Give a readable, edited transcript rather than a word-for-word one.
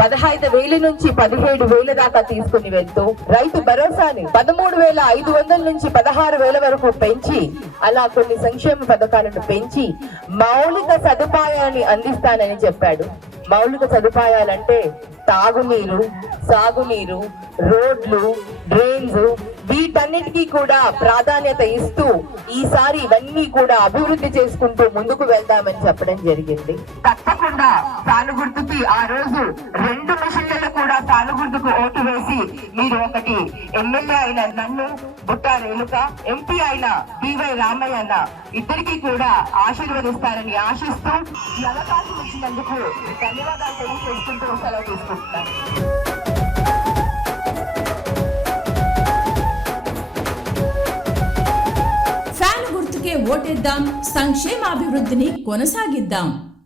15,000 నుంచి 17,000 దాకా తీసుకుని వెళ్తూ రైతు భరోసాని 13,500 నుంచి 16,000 వరకు పెంచి అలా కొన్ని సంక్షేమ పథకాలను పెంచి మౌలిక సదుపాయాన్ని అందిస్తానని చెప్పాడు. మౌలిక సదుపాయాలంటే తాగునీరు, సాగునీరు, రోడ్లు, డ్రైన్స్, వీటన్నిటికీ కూడా ప్రాధాన్యత ఇస్తూ ఈసారి ఇవన్నీ కూడా అభివృద్ధి చేసుకుంటూ ముందుకు వెళ్దామని చెప్పడం జరిగింది. తప్పకుండా సానుగుర్తుకి ఆ రోజు 2 మిషన్లలో కూడా సానుగుర్తుకు ఓటు వేసి మీరు ఒకటి ఎమ్మెల్యే అయిన నన్ను బుట్టా రేణుక, ఎంపీ అయిన బివై రామయ్య అన్న ఇద్దరికి కూడా ఆశీర్వదిస్తారని ఆశిస్తూ ఈ అవకాశం ఇచ్చినందుకు ధన్యవాదాలు తెలియజేసుకుంటూ సెలవు తీసుకుంటున్నాను. ఫ్యాన్ గుర్తుకే ఓటేద్దాం, సంక్షేమాభివృద్ధిని కొనసాగిద్దాం.